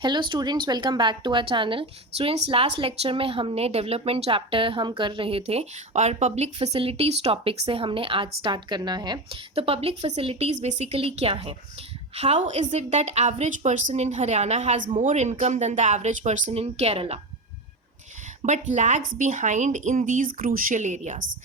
Hello students, welcome back to our channel. Students, last lecture में हमने development chapter हम कर रहे थे और पब्लिक फैसिलिटीज़ टॉपिक से हमने आज स्टार्ट करना है। तो पब्लिक फैसिलिटीज़ बेसिकली क्या है? How is it that average person in Haryana has more income than the average person in Kerala but lags behind in these crucial areas?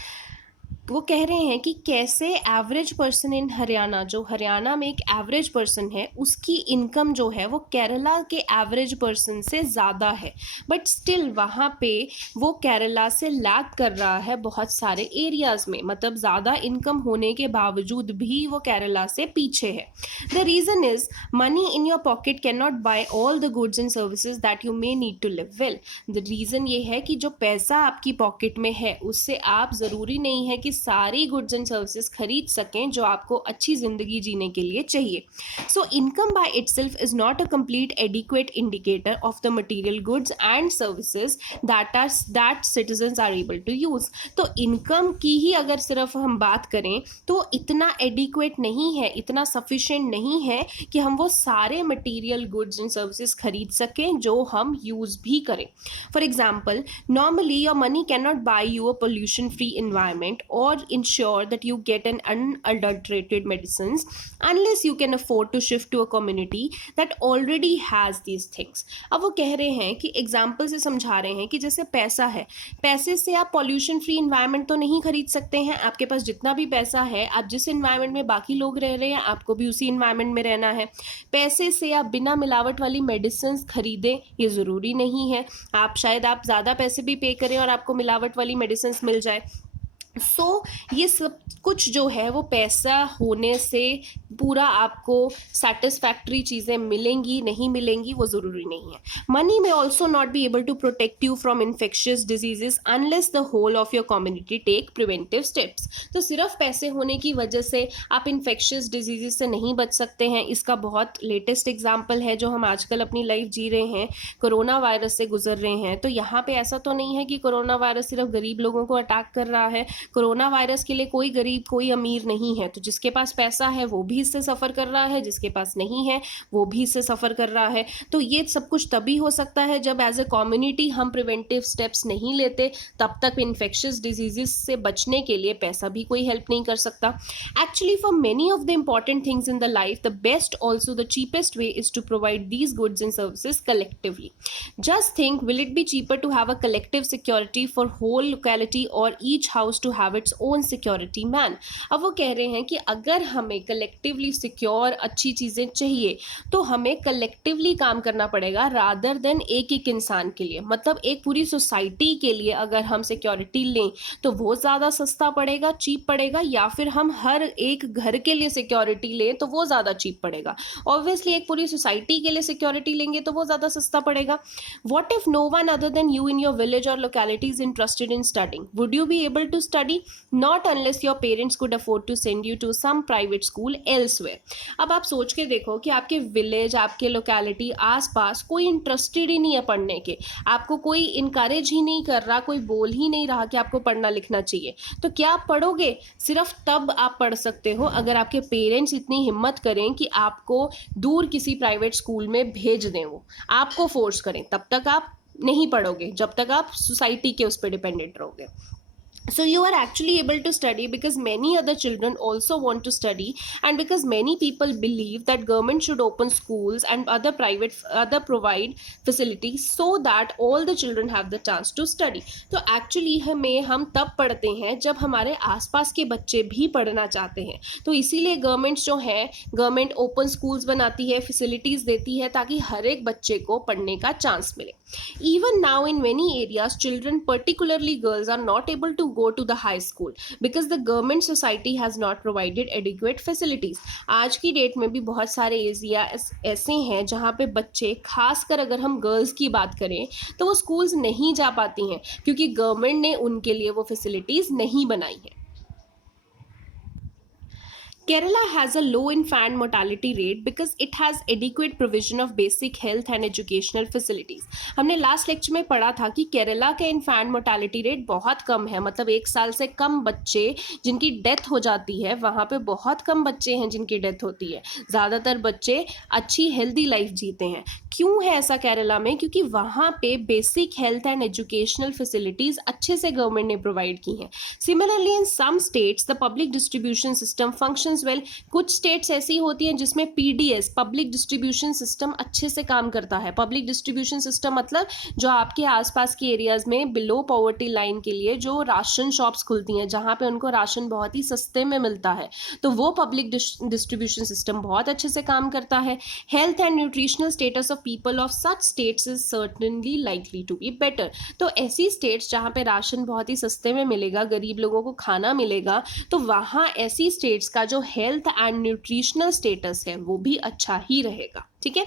वो कह रहे हैं कि कैसे एवरेज पर्सन इन हरियाणा, जो हरियाणा में एक एवरेज पर्सन है, उसकी इनकम जो है वो केरला के एवरेज पर्सन से ज़्यादा है, बट स्टिल वहाँ पे वो केरला से लैग कर रहा है बहुत सारे एरियाज़ में। मतलब ज़्यादा इनकम होने के बावजूद भी वो केरला से पीछे है। The reason is money in your pocket can not buy all the goods and services that you may need to live well. The reason ये है कि जो पैसा आपकी पॉकेट में है उससे आप ज़रूरी नहीं है कि सारी गुड्स एंड सर्विसेज खरीद सकें जो आपको अच्छी ज़िंदगी जीने के लिए चाहिए। So income by itself is not a complete adequate indicator of the material goods and services that citizens are able to use. तो इनकम की ही अगर सिर्फ हम बात करें तो इतना एडिक्वेट नहीं है, इतना सफिशेंट नहीं है कि हम वो सारे मटीरियल गुड्स एंड सर्विसेज खरीद सकें जो हम यूज़ भी करें। For example, normally your money cannot buy you a pollution-free environment or ensure that you get an unadulterated medicines unless you can afford to shift to a community that already has these things. अब वो कह रहे हैं कि example से समझा रहे हैं कि जैसे पैसा है, पैसे से आप पॉल्यूशन फ्री इन्वायरमेंट तो नहीं खरीद सकते हैं। आपके पास जितना भी पैसा है, आप जिस इन्वायरमेंट में बाकी लोग रह रहे हैं आपको भी उसी इन्वायरमेंट में रहना है। पैसे से आप बिना मिलावट वाली मेडिसिन खरीदें, ये ज़रूरी नहीं है। शायद आप ज़्यादा पैसे भी पे करें और आपको मिलावट वाली मेडिसिन मिल जाए। ये सब कुछ जो है वो पैसा होने से पूरा आपको सेटिस्फैक्ट्री चीज़ें मिलेंगी नहीं मिलेंगी वो ज़रूरी नहीं है। Money may also not be able to protect you from infectious diseases unless the whole of your community take preventive steps. तो सिर्फ पैसे होने की वजह से आप इन्फेक्शियस डिजीजेस से नहीं बच सकते हैं। इसका बहुत लेटेस्ट एग्जाम्पल है जो हम आजकल अपनी लाइफ जी रहे हैं, कोरोना वायरस से गुजर रहे हैं। तो यहाँ पे ऐसा तो नहीं है कि कोरोना वायरस सिर्फ गरीब लोगों को अटैक कर रहा है। कोरोना वायरस के लिए कोई गरीब कोई अमीर नहीं है। तो जिसके पास पैसा है वो भी इससे सफ़र कर रहा है, जिसके पास नहीं है वो भी इससे सफ़र कर रहा है। तो ये सब कुछ तभी हो सकता है जब एज ए कम्युनिटी हम प्रिवेंटिव स्टेप्स नहीं लेते। तब तक इन्फेक्शियस डिजीजेस से बचने के लिए पैसा भी कोई हेल्प नहीं कर सकता। Actually for many of the important things in the life the best also the cheapest way is to provide these goods and services collectively. Just think, will it be cheaper to have a collective security for whole locality और each house to have its own security man? अब वो कह रहे हैं कि अगर हमें collectively secure अच्छी चीज़ें चाहिए तो हमें कलेक्टिवली काम करना पड़ेगा रादर देन एक एक इंसान के लिए। मतलब एक पूरी सोसाइटी के लिए अगर हम सिक्योरिटी लें तो वो ज़्यादा सस्ता पड़ेगा, चीप पड़ेगा, या फिर हम हर एक घर के लिए सिक्योरिटी लें तो वो ज़्यादा चीप पड़ेगा। ऑब्वियसली एक पूरी सोसाइटी के लिए सिक्योरिटी लेंगे तो वो ज़्यादा सस्ता पड़ेगा। What if no one other than you in your village और locality is interested in studying? Would you be able to study? Not unless your parents could afford to send you to some private school elsewhere. अब आप सोच के देखो कि आपके village, आपके locality आसपास कोई इंटरेस्टेड ही नहीं है पढ़ने के, आपको कोई इनकरेज ही नहीं कर रहा, कोई बोल ही नहीं रहा कि आपको पढ़ना लिखना चाहिए, तो क्या आप पढ़ोगे? सिर्फ तब आप पढ़ सकते हो अगर आपके पेरेंट्स इतनी हिम्मत करें कि आपको दूर किसी प्राइवेट स्कूल में भेज दें, वो आपको फोर्स करें। तब तक आप नहीं पढ़ोगे जब तक आप सोसाइटी के उस पर डिपेंडेंट रहोगे। So you are actually able to study because many other children also want to study, and because many people believe that government should open schools and other provide facilities so that all the children have the chance to study. तो actually हम तब पढ़ते हैं जब हमारे आसपास के बच्चे भी पढ़ना चाहते हैं। तो इसीलिए गवर्नमेंट जो है, गवर्नमेंट ओपन स्कूल्स बनाती है, फैसिलिटीज़ देती है ताकि हर एक बच्चे को पढ़ने का चांस मिले। Even now in many areas children, particularly girls, are not able to go to the high school because the government society has not provided adequate facilities. आज की डेट में भी बहुत सारे एरिया ऐसे हैं जहाँ पे बच्चे, खासकर अगर हम गर्ल्स की बात करें, तो वो स्कूल्स नहीं जा पाती हैं क्योंकि गवर्नमेंट ने उनके लिए वो फैसिलिटीज़ नहीं बनाई हैं। Kerala has a low infant mortality rate because it has adequate provision of basic health and educational facilities. हमने लास्ट लेक्चर में पढ़ा था कि केरला का इन्फैंट मोर्टालिटी रेट बहुत कम है, मतलब 1 साल से कम बच्चे जिनकी डेथ हो जाती है, वहाँ पे बहुत कम बच्चे हैं जिनकी डेथ होती है। ज़्यादातर बच्चे अच्छी हेल्दी लाइफ जीते हैं। क्यों है ऐसा केरला में? क्योंकि वहाँ पे basic health and educational facilities अच्छे से गवर्नमेंट ने प्रोवाइड की हैं। Similarly in some states the public distribution system functions well. कुछ स्टेट्स ऐसी होती हैं जिसमें पीडीएस पब्लिक डिस्ट्रीब्यूशन सिस्टम अच्छे से काम करता है। पब्लिक डिस्ट्रीब्यूशन सिस्टम मतलब जो आपके आसपास के एरियाज में बिलो पॉवर्टी लाइन के लिए जो राशन शॉप्स खुलती हैं, जहाँ पे उनको राशन बहुत ही सस्ते में मिलता है, तो वो पब्लिक डिस्ट्रीब्यूशन सिस्टम बहुत अच्छे से काम करता है। Health and nutritional status of people of such states is certainly likely to be better. तो ऐसी स्टेट्स जहाँ पे राशन बहुत ही सस्ते में मिलेगा, गरीब लोगों को खाना मिलेगा, तो वहाँ ऐसी स्टेट्स का जो हेल्थ एंड न्यूट्रिशनल स्टेटस है वो भी अच्छा ही रहेगा। ठीक है,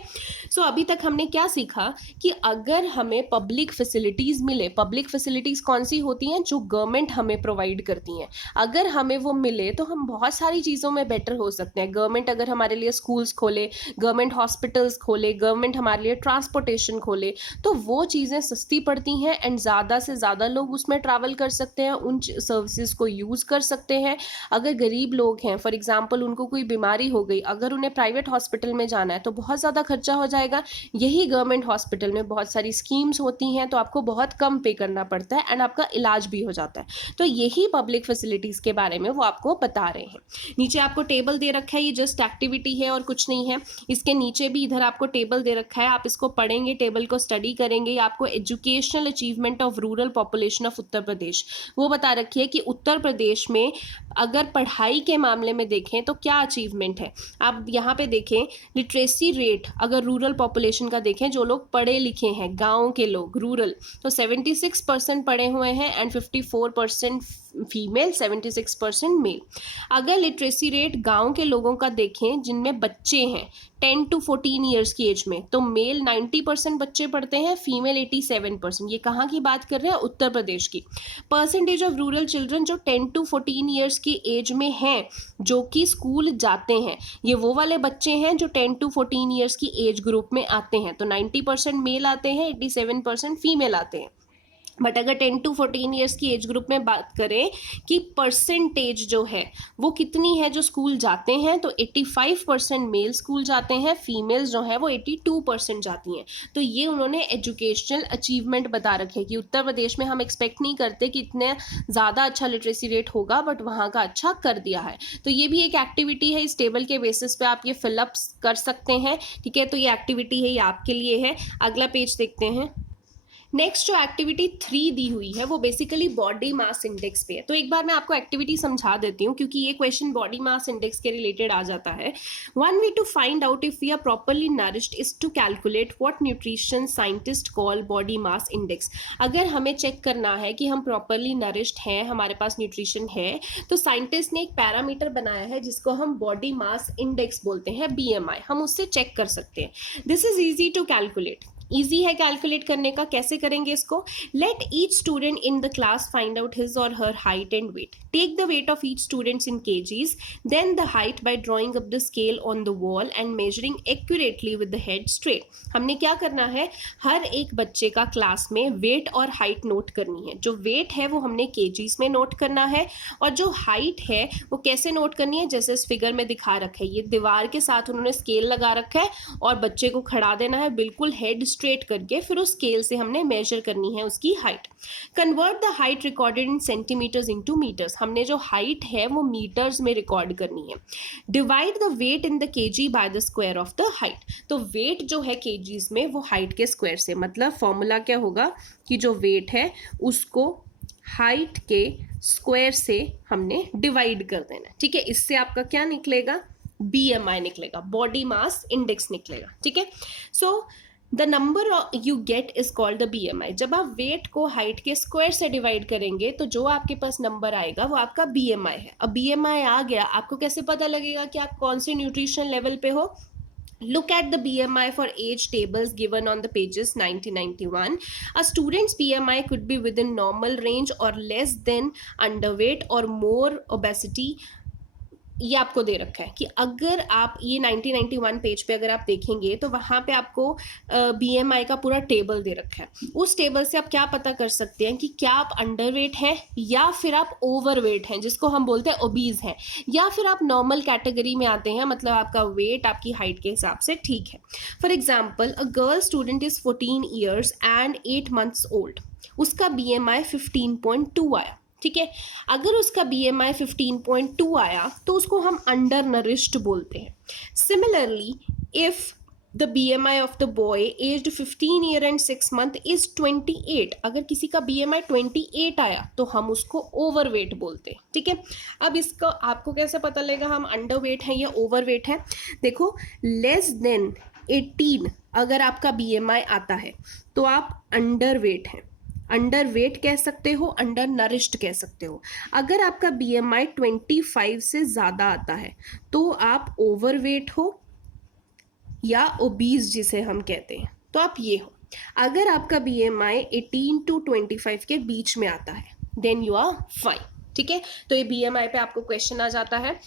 सो अभी तक हमने क्या सीखा कि अगर हमें पब्लिक फैसिलिटीज़ मिले, पब्लिक फैसिलिटीज़ कौन सी होती हैं? जो गवर्नमेंट हमें प्रोवाइड करती हैं। अगर हमें वो मिले तो हम बहुत सारी चीज़ों में बेटर हो सकते हैं। गवर्नमेंट अगर हमारे लिए स्कूल्स खोले, गवर्नमेंट हॉस्पिटल्स खोले, गवर्नमेंट हमारे लिए ट्रांसपोर्टेशन खोले, तो वो चीज़ें सस्ती पड़ती हैं एंड ज़्यादा से ज़्यादा लोग उसमें ट्रैवल कर सकते हैं, उन सर्विसेज को यूज़ कर सकते हैं। अगर गरीब लोग हैं, फॉर एग्जाम्पल उनको कोई बीमारी हो गई, अगर उन्हें प्राइवेट हॉस्पिटल में जाना है तो बहुत ज़्यादा खर्चा हो जाएगा। यही गवर्नमेंट हॉस्पिटल में बहुत सारी स्कीम्स होती हैं, तो आपको बहुत कम पे करना पड़ता है एंड आपका इलाज भी हो जाता है। तो यही पब्लिक फैसिलिटीज़ के बारे में वो आपको बता रहे हैं। नीचे आपको टेबल दे रखा है, ये जस्ट एक्टिविटी है और कुछ नहीं है। इसके नीचे भी इधर आपको टेबल दे रखा है, आप इसको पढ़ेंगे, टेबल को स्टडी करेंगे। आपको educational achievement of rural population of Uttar Pradesh वो बता रखी है कि उत्तर प्रदेश में अगर पढ़ाई के मामले में देखें तो क्या अचीवमेंट है। आप यहाँ पे देखें लिटरेसी रेट, अगर रूरल पॉपुलेशन का देखें, जो लोग पढ़े लिखे हैं, गांव के लोग, रूरल, तो 76% पढ़े हुए हैं एंड 54% फीमेल, 76% मेल। अगर लिटरेसी रेट गांव के लोगों का देखें जिनमें बच्चे हैं 10 to 14 ईयर्स की एज में, तो मेल 90% बच्चे पढ़ते हैं, फीमेल 87%। ये कहाँ की बात कर रहे हैं? उत्तर प्रदेश की। परसेंटेज ऑफ रूरल चिल्ड्रन जो 10 to 14 ईयर्स की एज में हैं, जो कि स्कूल जाते हैं, ये वो वाले बच्चे हैं जो 10 to 14 ईयर्स की एज ग्रुप में आते हैं। तो 90% मेल आते हैं, 87% फीमेल आते हैं। बट अगर 10 to 14 ईयर्स की एज ग्रुप में बात करें कि परसेंटेज जो है वो कितनी है जो स्कूल जाते हैं, तो 85% मेल स्कूल जाते हैं, फीमेल्स जो है वो 82% जाती हैं। तो ये उन्होंने एजुकेशनल अचीवमेंट बता रखे कि उत्तर प्रदेश में हम एक्सपेक्ट नहीं करते कि इतने ज़्यादा अच्छा लिटरेसी रेट होगा, बट वहाँ का अच्छा कर दिया है। तो ये भी एक एक्टिविटी है, इस टेबल के बेसिस पे आप ये फिलअप कर सकते हैं। ठीक है, तो ये एक्टिविटी है, ये आपके लिए है। अगला पेज देखते हैं। नेक्स्ट जो एक्टिविटी 3 दी हुई है वो बेसिकली बॉडी मास इंडेक्स पे है। तो एक बार मैं आपको एक्टिविटी समझा देती हूँ क्योंकि ये क्वेश्चन बॉडी मास इंडेक्स के रिलेटेड आ जाता है। One way to find out if we are properly nourished is to calculate what nutrition scientist call body mass index. अगर हमें चेक करना है कि हम प्रॉपरली नरिश्ड हैं, हमारे पास न्यूट्रिशन है, तो साइंटिस्ट ने एक पैरामीटर बनाया है जिसको हम बॉडी मास इंडेक्स बोलते हैं, BMI। हम उससे चेक कर सकते हैं। This is easy to calculate. Easy है कैलकुलेट करने का। कैसे करेंगे इसको? Let each student in the class find out his और her height and weight. Take the weight of each students in kgs, then the height by drawing up the scale on the wall and measuring accurately with the head straight. हमने क्या करना है, हर एक बच्चे का class में wait और height note करनी है। जो वेट है वो हमने kgs में नोट करना है, और जो हाइट है वो कैसे नोट करनी है, जैसे इस फिगर में दिखा रखा है, ये दीवार के साथ उन्होंने स्केल लगा रखा है और बच्चे को खड़ा देना है बिल्कुल हेड स्ट्रेट करके, फिर उस स्केल से हमने मेजर करनी है उसकी height. Convert the height recorded in centimetres into metres. हमने जो हाइट है वो मीटर्स में रिकॉर्ड करनी है। Divide the weight in the kg by the square of the height. तो वेट जो है kgs में वो हाइट के स्क्वायर से, मतलब फॉर्मूला क्या होगा कि जो वेट है उसको हाइट के स्क्वायर से हमने डिवाइड कर देना। ठीक है, इससे आपका क्या निकलेगा? BMI निकलेगा, बॉडी मास इंडेक्स निकलेगा। ठीक है, so the number you get is called the BMI। जब आप वेट को हाइट के स्क्वायर से डिवाइड करेंगे तो जो आपके पास नंबर आएगा वो आपका BMI है। अब BMI आ गया, आपको कैसे पता लगेगा कि आप कौन से न्यूट्रिशन लेवल पे हो? Look at the BMI for age tables given on the pages 90-91. A student's BMI could be within normal range or less than underweight or more obesity ये आपको दे रखा है कि अगर आप ये 1991 पेज पे अगर आप देखेंगे तो वहाँ पे आपको BMI का पूरा टेबल दे रखा है। उस टेबल से आप क्या पता कर सकते हैं कि क्या आप अंडरवेट हैं या फिर आप ओवरवेट हैं, जिसको हम बोलते हैं ओबीज हैं, या फिर आप नॉर्मल कैटेगरी में आते हैं, मतलब आपका वेट आपकी हाइट के हिसाब से ठीक है। For example, a girl student is 14 years and 8 months old, उसका BMI 15.2 आया, ठीक है। अगर उसका BMI 15.2 आया तो उसको हम अंडर नरिश्ड बोलते हैं। Similarly, if the BMI of the boy aged 15 year and 6 month is 28, अगर किसी का BMI 28 आया तो हम उसको ओवरवेट बोलते हैं, ठीक है। अब इसका आपको कैसे पता लगेगा हम अंडरवेट हैं या ओवरवेट हैं? देखो, लेस देन 18 अगर आपका BMI आता है तो आप अंडरवेट हैं, अंडर वेट कह सकते हो, अंडर नरिश्ड कह सकते हो। अगर आपका BMI 25 से ज़्यादा आता है तो आप ओवरवेट हो या ओबीज जिसे हम कहते हैं, तो आप ये हो। अगर आपका BMI 18 to 25 के बीच में आता है देन यू आर फाइन, ठीक है। तो ये BMI पे आपको क्वेश्चन आ जाता है।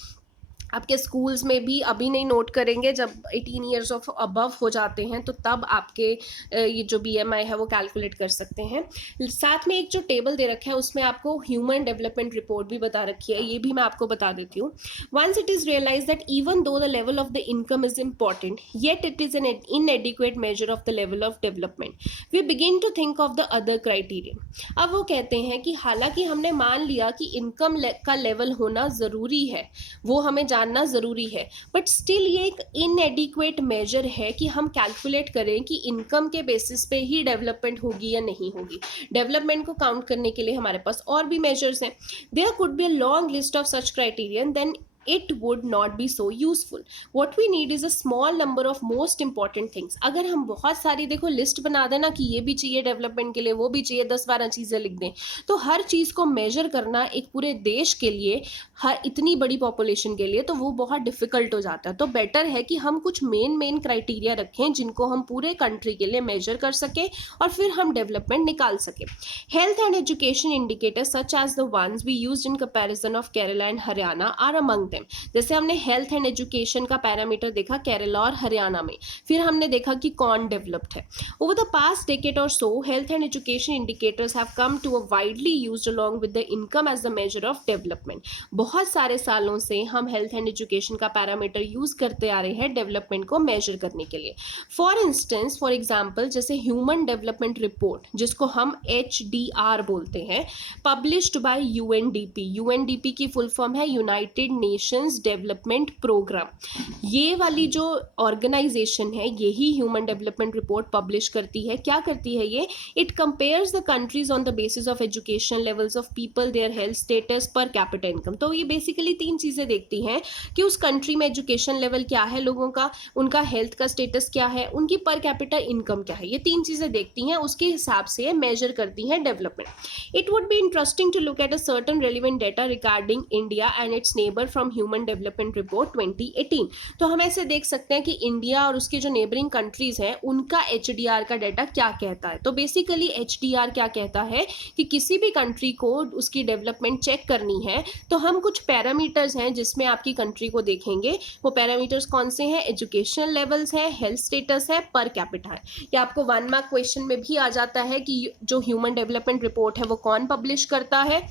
आपके स्कूल्स में भी अभी नहीं नोट करेंगे, जब 18 ईयर्स ऑफ अबव हो जाते हैं तो तब आपके ये जो BMI है वो कैलकुलेट कर सकते हैं। साथ में एक जो टेबल दे रखा है उसमें आपको ह्यूमन डेवलपमेंट रिपोर्ट भी बता रखी है, ये भी मैं आपको बता देती हूँ। Once it is realise that even though the level of the income is important yet it is an inadequate measure of the level of development, we begin to think of the other criteria. अब वो कहते हैं कि हालांकि हमने मान लिया कि इनकम का लेवल होना ज़रूरी है, वो हमें जानना ज़रूरी है, बट स्टिल ये एक इनएडिक्वेट मेजर है कि हम कैलकुलेट करें कि इनकम के बेसिस पे ही डेवलपमेंट होगी या नहीं होगी। डेवलपमेंट को काउंट करने के लिए हमारे पास और भी मेजर्स हैं। There could be a long list of such criterion, then it would not be so useful. What we need is a small number of most important things. अगर हम बहुत सारी देखो लिस्ट बना देना कि ये भी चाहिए डेवलपमेंट के लिए, वो भी चाहिए, 10-12 चीज़ें लिख दें, तो हर चीज़ को मेजर करना एक पूरे देश के लिए, हर इतनी बड़ी पॉपुलेशन के लिए, तो वो बहुत डिफिकल्ट हो जाता है। तो बेटर है कि हम कुछ मेन क्राइटेरिया रखें जिनको हम पूरे कंट्री के लिए मेजर कर सकें और फिर हम डेवलपमेंट निकाल सकें। Health and education indicators such as the ones we used in comparison of Kerala and Haryana are among them. जैसे हमने हेल्थ एंड एजुकेशन का पैरामीटर देखा केरला और हरियाणा में, फिर हमने देखा कि कौन डेवलप्ड है। ओवर द पास्ट डेकेड और so health and education indicators have come to a widely used along with the income as the measure of development. बहुत सारे सालों से हम हेल्थ एंड एजुकेशन का पैरामीटर यूज करते आ रहे हैं डेवलपमेंट को मेजर करने के लिए। फॉर एग्जाम्पल जैसे ह्यूमन डेवलपमेंट रिपोर्ट, जिसको हम HDR बोलते हैं, पब्लिश्ड बाय UNDP। UNDP की फुल फॉर्म है यूनाइटेड नेशंस डेवलपमेंट प्रोग्राम। ये वाली जो ऑर्गेनाइजेशन है यही ह्यूमन डेवलपमेंट रिपोर्ट पब्लिश करती है। क्या करती है ये? It compares the countries on the basis of education levels of people, their health status, per capita income. तो ये बेसिकली 3 चीज़ें देखती हैं कि उस कंट्री में एजुकेशन लेवल क्या है लोगों का, उनका हेल्थ का स्टेटस क्या है, उनकी पर कैपिटा इनकम क्या है। ये 3 चीज़ें देखती हैं, उसके हिसाब से मेजर करती हैं development. It would be interesting to look at a certain relevant data regarding India and its neighbour from Human Development Report 2018। तो हम ऐसे देख सकते हैं कि इंडिया और उसके जो नेबरिंग कंट्रीज हैं उनका HDR का डाटा क्या कहता है। तो बेसिकली HDR क्या कहता है कि किसी भी कंट्री को उसकी डेवलपमेंट चेक करनी है तो हम कुछ पैरामीटर्स हैं जिसमें आपकी कंट्री को देखेंगे। वो पैरामीटर्स कौन से हैं? एजुकेशन लेवल्स है, हेल्थ स्टेटस है, पर कैपिटा है। ये आपको 1 मार्क क्वेश्चन में भी आ जाता है कि जो ह्यूमन डेवलपमेंट रिपोर्ट है वो कौन पब्लिश करता है,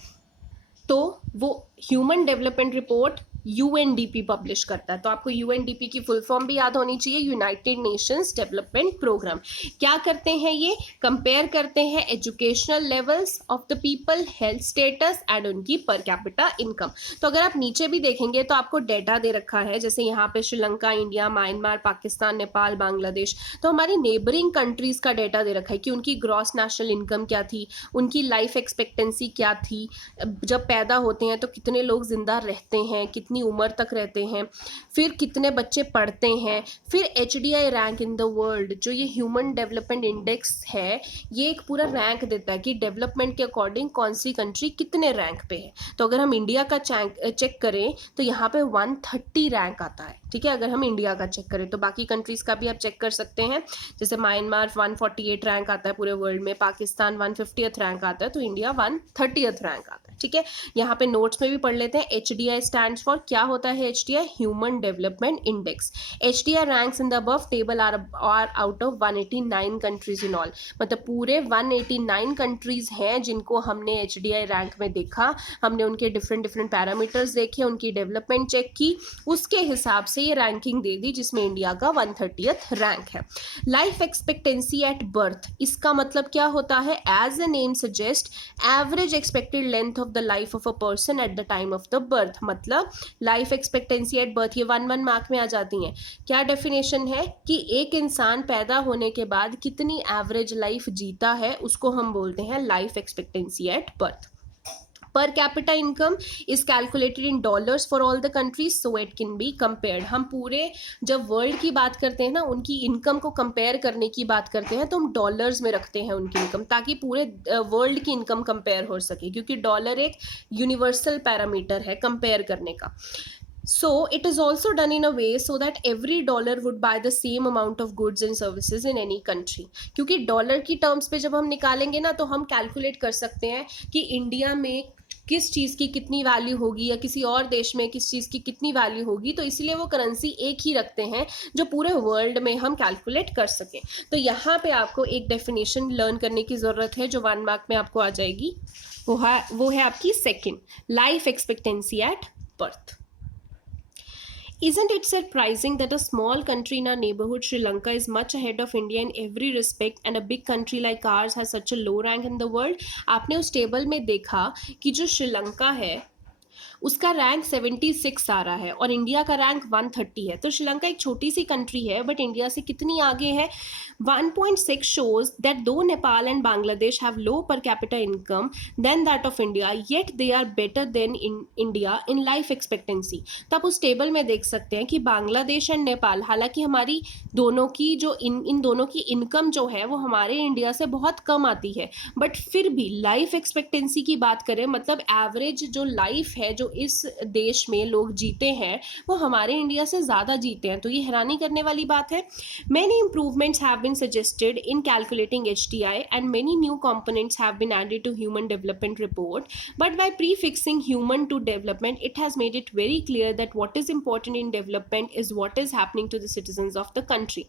तो वो human Development report UNDP publish करता है। तो आपको UNDP की फुल फॉर्म भी याद होनी चाहिए, यूनाइटेड नेशंस डेवलपमेंट प्रोग्राम। क्या करते हैं ये? कंपेयर करते हैं educational levels of the people, health status and उनकी पर कैपिटा इनकम। तो अगर आप नीचे भी देखेंगे तो आपको डेटा दे रखा है, जैसे यहाँ पे श्रीलंका, इंडिया, म्यांमार, पाकिस्तान, नेपाल, बांग्लादेश। तो हमारी नेबरिंग कंट्रीज का डेटा दे रखा है कि उनकी ग्रॉस नेशनल इनकम क्या थी, उनकी लाइफ एक्सपेक्टेंसी क्या थी, जब पैदा होते हैं तो कितने लोग जिंदा रहते हैं, कितनी उम्र तक रहते हैं, फिर कितने बच्चे पढ़ते हैं, फिर HDI rank in the world. जो ये ह्यूमन डेवलपमेंट इंडेक्स है ये एक पूरा रैंक देता है कि डेवलपमेंट के अकॉर्डिंग कौन सी कंट्री कितने रैंक पे है। तो अगर हम इंडिया का चेक करें तो यहाँ पे 130 रैंक आता है। ठीक है, अगर हम इंडिया का चेक करें तो बाकी कंट्रीज़ का भी आप चेक कर सकते हैं। जैसे म्यांमार 148 रैंक आता है पूरे वर्ल्ड में, पाकिस्तान 150th रैंक आता है, तो इंडिया 130th रैंक आता है। ठीक है, यहाँ पे नोट्स में भी पढ़ लेते हैं। HDI स्टैंड्स फॉर, क्या होता है HDI? Human development index. HDI ranks in the above table are out of 189 countries in all, मतलब पूरे 189 कंट्रीज हैं जिनको हमने HDI रैंक में देखा। हमने उनके डिफरेंट डिफरेंट पैरामीटर्स देखे, उनकी डेवलपमेंट चेक की, उसके हिसाब से ये रैंकिंग दे दी, जिसमें इंडिया का 130th रैंक है। लाइफ एक्सपेक्टेंसी एट बर्थ, इसका मतलब क्या होता है? As the name suggest, average expected length of the life of a person at the time of the birth. मतलब लाइफ एक्सपेक्टेंसी एट बर्थ, ये 1 मार्क में आ जाती हैं। क्या डेफिनेशन है कि एक इंसान पैदा होने के बाद कितनी एवरेज लाइफ जीता है, उसको हम बोलते हैं life expectancy at birth. Per capita income is calculated in dollars for all the countries, so it can be compared. हम पूरे जब वर्ल्ड की बात करते हैं ना, उनकी इनकम को कंपेयर करने की बात करते हैं, तो हम डॉलर्स में रखते हैं उनकी इनकम, ताकि पूरे वर्ल्ड की इनकम कंपेयर हो सके, क्योंकि डॉलर एक यूनिवर्सल पैरामीटर है कंपेयर करने का। So it is also done in a way so that every dollar would buy the same amount of goods and services in any country. क्योंकि dollar की terms पे जब हम निकालेंगे ना, तो हम कैलकुलेट कर सकते हैं कि इंडिया में किस चीज़ की कितनी वैल्यू होगी या किसी और देश में किस चीज़ की कितनी वैल्यू होगी, तो इसलिए वो करेंसी एक ही रखते हैं जो पूरे वर्ल्ड में हम कैलकुलेट कर सकें। तो यहाँ पे आपको एक डेफिनेशन लर्न करने की ज़रूरत है जो 1 मार्क में आपको आ जाएगी, वो है आपकी second, life expectancy at birth. Isn't it surprising that a small country in our neighborhood, Sri Lanka, is much ahead of India in every respect, and a big country like ours has such a low rank in the world? आपने उस table में देखा कि जो श्रीलंका है उसका rank 76 आ रहा है और इंडिया का रैंक 130 है। तो श्रीलंका एक छोटी सी कंट्री है, बट इंडिया से कितनी आगे है? 1.6 shows that though Nepal and Bangladesh have low per capita income than that of India, yet they are better than in India in life expectancy. तो आप उस टेबल में देख सकते हैं कि बांग्लादेश एंड नेपाल, हालांकि हमारी दोनों की जो इन दोनों की इनकम जो है वो हमारे इंडिया से बहुत कम आती है, बट फिर भी लाइफ एक्सपेक्टेंसी की बात करें, मतलब एवरेज जो लाइफ है जो इस देश में लोग जीते हैं वो हमारे इंडिया से ज़्यादा जीते हैं। तो ये हैरानी करने वाली बात है। Many improvements have been suggested in calculating HDI and many new components have been added to Human Development Report, but by prefixing human to development, it has made it very clear that what is important in development is what is happening to the citizens of the country.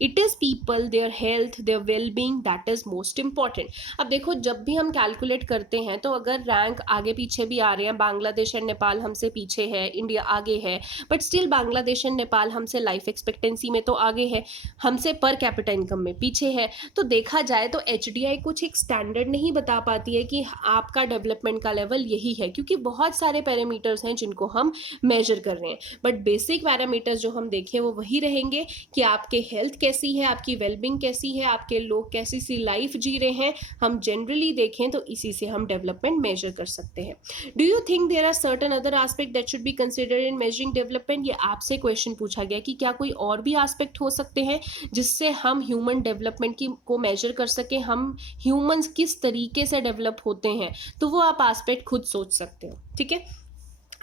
It is people, their health, their well-being that is most important. अब देखो, जब भी हम calculate करते हैं तो अगर rank आगे पीछे भी आ रहे हैं, बांग्लादेश एंड नेपाल हमसे पीछे है, इंडिया आगे है, but still Bangladesh and Nepal हमसे लाइफ एक्सपेक्टेंसी में तो आगे है, हमसे पर कैपिटा इनकम में पीछे है। तो देखा जाए तो HDI कुछ एक स्टैंडर्ड नहीं बता पाती है कि आपका डेवलपमेंट का लेवल यही है, क्योंकि बहुत सारे पैरामीटर्स हैं जिनको हम मेजर कर रहे हैं, बट बेसिक पैरामीटर्स जो हम देखें वो वही रहेंगे कि आपके हेल्थ कैसी है, आपकी वेलबींग कैसी है, आपके लोग कैसी सी लाइफ जी रहे हैं। हम जनरली देखें तो इसी से हम डेवलपमेंट मेजर कर सकते हैं। Do you think there are certain other aspect that should be considered in measuring development? ये आपसे क्वेश्चन पूछा गया कि क्या कोई और भी एस्पेक्ट हो सकते हैं जिससे हम ह्यूमन डेवलपमेंट की को मेजर कर सकें, हम ह्यूमंस किस तरीके से डेवलप होते हैं, तो वो आप एस्पेक्ट खुद सोच सकते हो। ठीक है,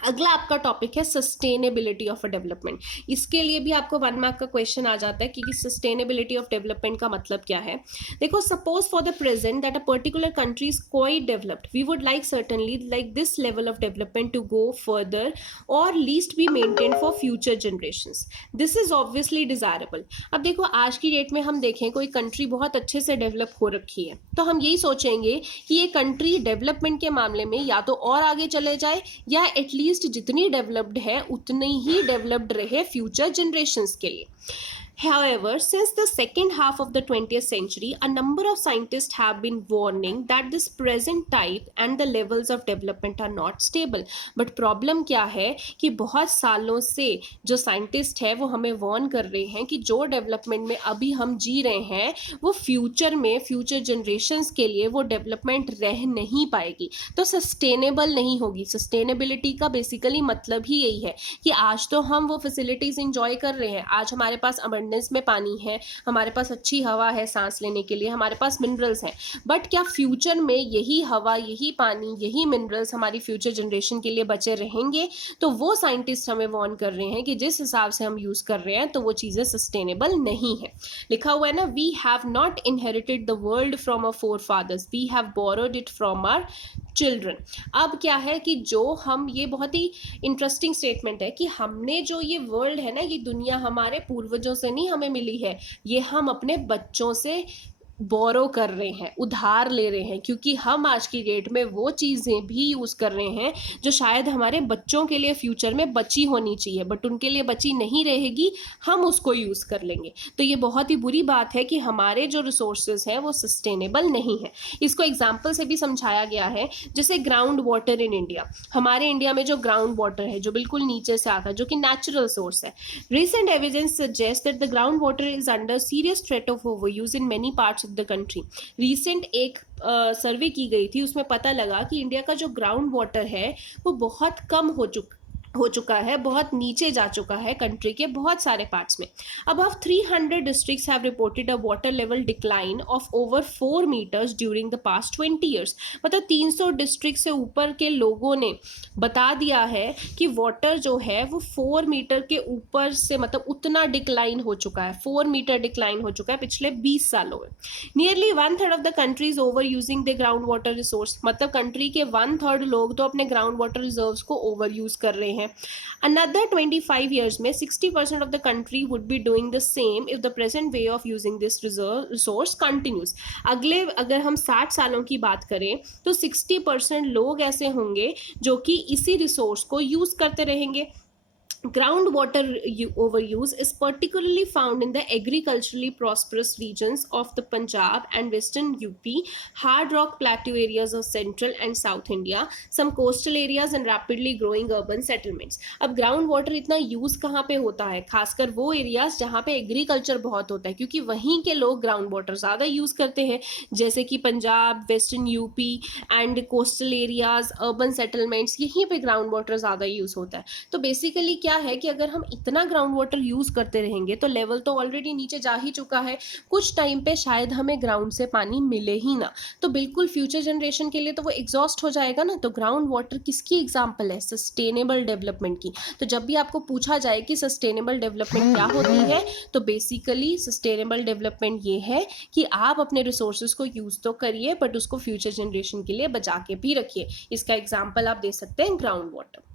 अगला आपका टॉपिक है सस्टेनेबिलिटी ऑफ अ डेवलपमेंट। इसके लिए भी आपको 1 मार्क का क्वेश्चन आ जाता है कि सस्टेनेबिलिटी ऑफ डेवलपमेंट का मतलब क्या है। देखो, suppose for the present that a particular country is quite developed, we would like certainly like this level of development to go further और least be maintain for future generations. This is obviously desirable. अब देखो, आज की date में हम देखें कोई country बहुत अच्छे से डेवलप हो रखी है, तो हम यही सोचेंगे कि ये कंट्री डेवलपमेंट के मामले में या तो और आगे चले जाए या एटलीस्ट जितनी डेवलप्ड है उतनी ही डेवलप्ड रहे फ्यूचर जनरेशंस के लिए। However, since the second half of the 20th century, a number of scientists have been warning that this present type and the levels of development are not stable. But problem क्या है कि बहुत सालों से जो scientist है वो हमें वार्न कर रहे हैं कि जो डेवलपमेंट में अभी हम जी रहे हैं वो फ्यूचर में फ्यूचर जनरेशंस के लिए वो डेवलपमेंट रह नहीं पाएगी, तो सस्टेनेबल नहीं होगी। सस्टेनेबिलिटी का बेसिकली मतलब ही यही है कि आज तो हम वो फैसिलिटीज़ इंजॉय कर रहे हैं, आज हमारे पास abundance अबंडेंस में पानी है, हमारे पास अच्छी हवा है सांस लेने के लिए, हमारे पास मिनरल्स हैं, बट क्या फ्यूचर में यही हवा, यही पानी, यही मिनरल्स हमारी फ्यूचर जनरेशन के लिए बचे रहेंगे? तो वो साइंटिस्ट हमें वार्न कर रहे हैं कि जिस हिसाब से हम यूज़ कर रहे हैं तो वो चीज़ें सस्टेनेबल नहीं है। लिखा हुआ है ना, we have not inherited the world from our forefathers, we have borrowed it from our children. अब क्या है कि जो हम, ये बहुत ही इंटरेस्टिंग स्टेटमेंट है कि हमने जो ये वर्ल्ड है ना, ये दुनिया हमारे पूर्वजों से नहीं हमें मिली है, ये हम अपने बच्चों से बोरो कर रहे हैं, उधार ले रहे हैं, क्योंकि हम आज की डेट में वो चीज़ें भी यूज़ कर रहे हैं जो शायद हमारे बच्चों के लिए फ्यूचर में बची होनी चाहिए, बट उनके लिए बची नहीं रहेगी, हम उसको यूज़ कर लेंगे। तो ये बहुत ही बुरी बात है कि हमारे जो रिसोर्सेज हैं वो सस्टेनेबल नहीं है। इसको एग्जाम्पल से भी समझाया गया है, जैसे ग्राउंड वाटर इन इंडिया। हमारे इंडिया में जो ग्राउंड वाटर है, जो बिल्कुल नीचे से आता है, जो कि नेचुरल सोर्स है, recent evidence suggests that the groundwater is under serious threat of overuse in many parts of the country. Recent एक सर्वे की गई थी, उसमें पता लगा कि इंडिया का जो ग्राउंड वाटर है वो बहुत कम हो चुका है, बहुत नीचे जा चुका है कंट्री के बहुत सारे पार्ट्स में। Above 300 districts have reported a water level decline of over 4 metres during the past 20 years. मतलब 300 डिस्ट्रिक्ट से ऊपर के लोगों ने बता दिया है कि वाटर जो है वो 4 मीटर के ऊपर से, मतलब उतना डिक्लाइन हो चुका है, 4 मीटर डिक्लाइन हो चुका है पिछले 20 सालों में। Nearly 1/3 of the country is over using the ground water resource. मतलब कंट्री के 1/3 लोग तो अपने ग्राउंड वाटर रिजर्व्स को ओवर यूज कर रहे हैं। Another 25 years में 60% of the country would be doing the same if the present way of using this resource continues। अगर हम 60 सालों की बात करें तो 60% लोग ऐसे होंगे जो कि इसी रिसोर्स को यूज करते रहेंगे। Groundwater overuse is particularly found in the agriculturally prosperous regions of the Punjab and Western UP, hard rock plateau areas of Central and South India, some coastal areas and rapidly growing urban settlements। अब ground water इतना use कहाँ पे होता है? खासकर वो areas जहाँ पे एग्रीकल्चर बहुत होता है, क्योंकि वहीं के लोग ग्राउंड वाटर ज़्यादा यूज़ करते हैं, जैसे कि Punjab, western UP and coastal areas, urban settlements, यहीं पे ग्राउंड वाटर ज़्यादा यूज़ होता है। तो बेसिकली क्या है कि अगर हम इतना ग्राउंड वाटर यूज करते रहेंगे तो लेवल तो ऑलरेडी नीचे जा ही चुका है, कुछ टाइम पे शायद हमें ग्राउंड से पानी मिले ही ना, तो बिल्कुल फ्यूचर जनरेशन के लिए तो वो एग्जॉस्ट हो जाएगा ना। तो ग्राउंड वाटर किसकी एग्जांपल है? सस्टेनेबल डेवलपमेंट की। तो जब भी आपको पूछा जाए कि सस्टेनेबल डेवलपमेंट क्या होती है, तो बेसिकली सस्टेनेबल डेवलपमेंट ये है कि आप अपने रिसोर्सेज को यूज तो करिए, बट उसको फ्यूचर जनरेशन के लिए बचा के भी रखिए। इसका एग्जाम्पल आप दे सकते हैं ग्राउंड वाटर।